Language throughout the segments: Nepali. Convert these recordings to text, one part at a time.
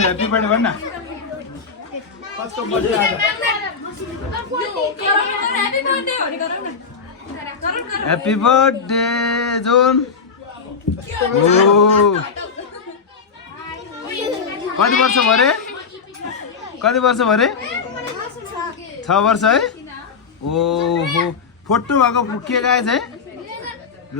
ह्याप्पी बर्थडे भन्न कस्तो मजा आयो ह्याप्पी बर्थडे जोन कति वर्ष भरे 6 वर्ष है ओहो फोटो भएको के गाएछ है ल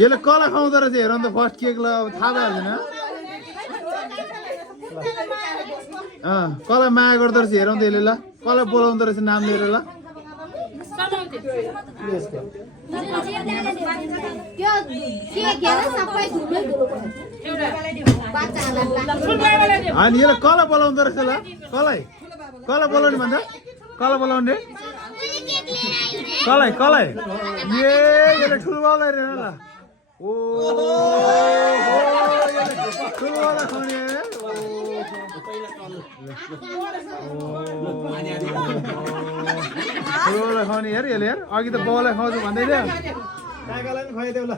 यसले कला खाउँदो रहेछ हेर त फर्स्ट केक ल थाहा भइहाल्दैन कला माया गर्दो रहेछ हेरौँ त यसले ल कला बोलाउँदो रहेछ नाम लिएर ल अनि यसले कला बोलाउँदो रहेछ ल कला बोलाउने भन्दा कला बोलाउने कलाई यसले ठुलोवाला हेरेन ल ओ ठुलोवाला खाने ठुलोवाला खाने हेर यसले हेर अघि त बाउलाई खुवाउँछु भन्दै थियो काकालाई पनि खुवाइदेऊ ल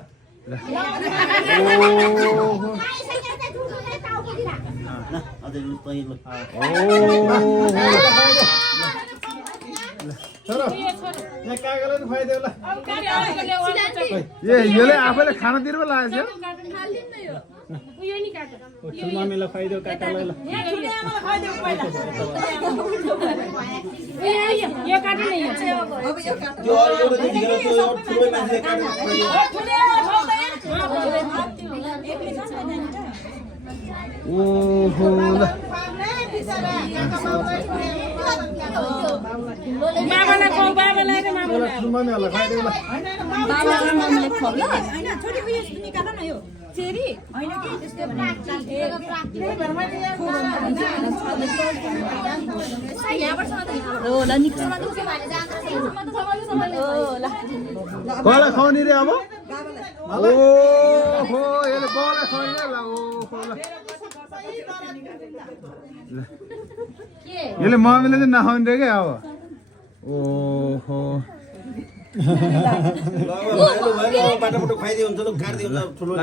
यसले आफैले खानातिर पो लागेको थियो मम्मीलाई खुवाइदेऊ काकालाई ल ओहो ल बाबालाई खाऊ बाबालाई र मामुलाई मम्मीहरुलाई खुवाइदेऊ ल बाबा र मामुले खाऊ ल हैन छोरी उयो निकाल न यो चेरी हैन के त्यस्तो भने ओ ल निकाल कला खुवाउने रे अब ओहो यसले कला खुवाउने ल ओहो ल यसले मम्मीले चाहिँ नखाउने रे क्या अब ओहो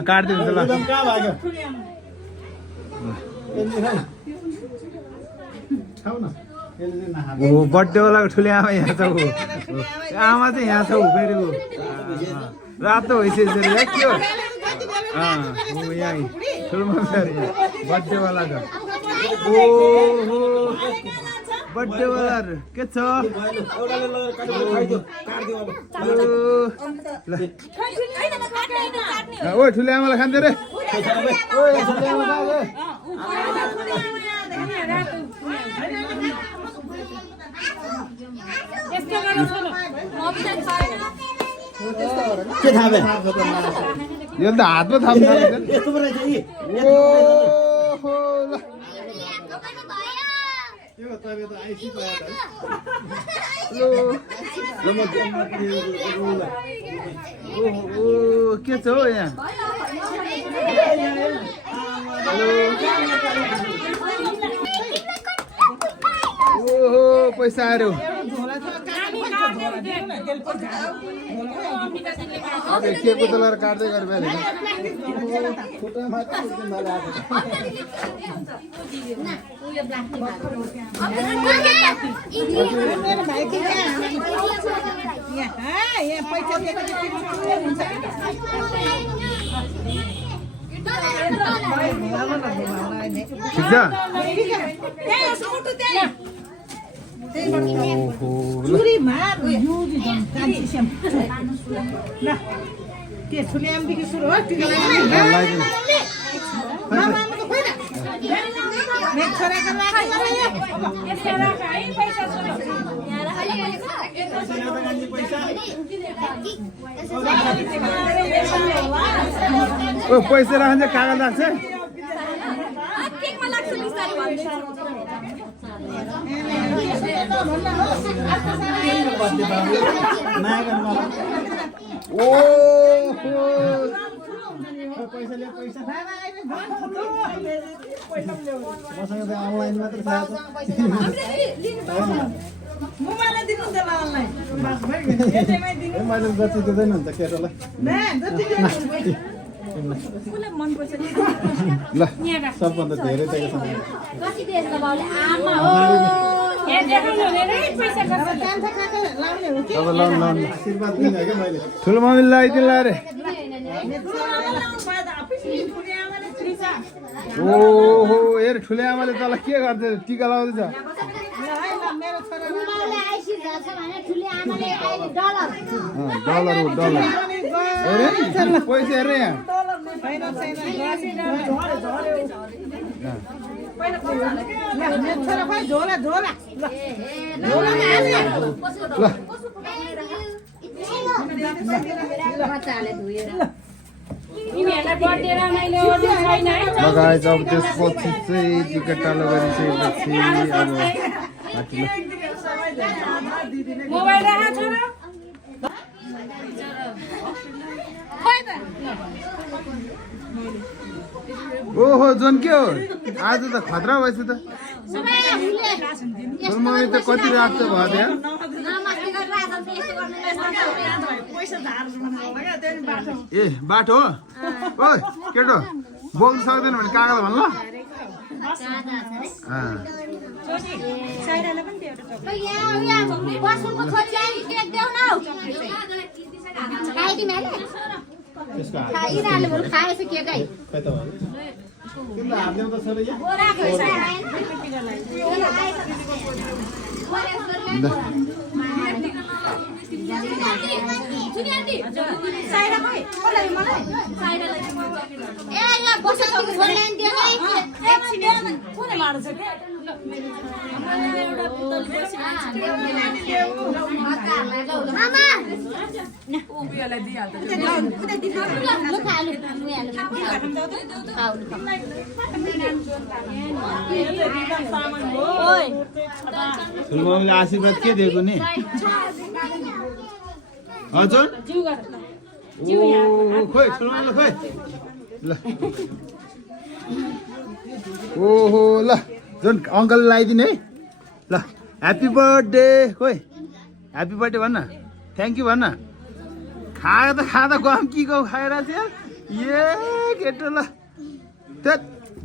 काट्दै हुन्छ ल ओ बर्थडेवालाको ठुलो आमा यहाँ छ ऊ आमा चाहिँ यहाँ छ ऊ फेरि ऊ रातो भइसकेको छ के हो ऊ यहाँ ठुलो मान्छे बर्थडेवालाको ओहो बर्थडेवाला के छ ओ ठुलो आमालाई खान्छ रे के थाहा भयो यो त हातमा थाप्नु पर्छ नि। यस्तो पो रहेछ यी ओहो ल यो तपाईँ त आइसी पायो त लो ल म ओहो के छ हौ यहाँ ओहो पैसा आयो अब के को तलर काट्दै गरे मैले ठिक छ ओहो ल ओ पैसा राख्छ कागज राख्छ मसँग त अनलाइन मात्र छ मैले जति दिँदैन हुन्छ केटालाई ल सबभन्दा धेरै चाहिएको अब लाउनु आशीर्वाद दिने क्या मैले ठुलो मम्मी लगाइदिनु ला रे ओहो हेर ठुले आमाले तँलाई के गर्छ टिका लाउँदैछ डलर हो डलर हेरे नि पैसा हेर यहाँ लगाएछ अब त्यसपछि चाहिँ टिकट टालो गरिसकेपछि ओहो जोन के हो आज त खतरा भएछ त मम्मी त कति रात त भयो त्यहाँ ए बाटो हो ओ केटो बोक्नु सक्दैन भने कागज भन् ल खाएछ के गाई खै त तिम्रो हातले त छ र यहाँ मम्मीले आशीर्वाद के दिएको नि हजुर खोइ ठुलो खोइ ल ओहो ल जुन अङ्कल लगाइदिने है ल ह्याप्पी बर्थडे खोइ ह्याप्पी बर्थडे भन्न थ्याङ्क यू भन्न खाँदा गम कि गौ खाएर थियो ए केटो ल त्यत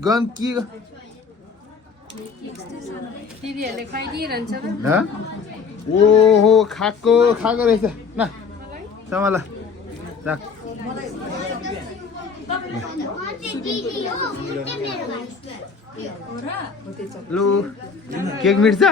गम कि ओहो खाएको रहेछ न समाला राख लु केक मिट्छ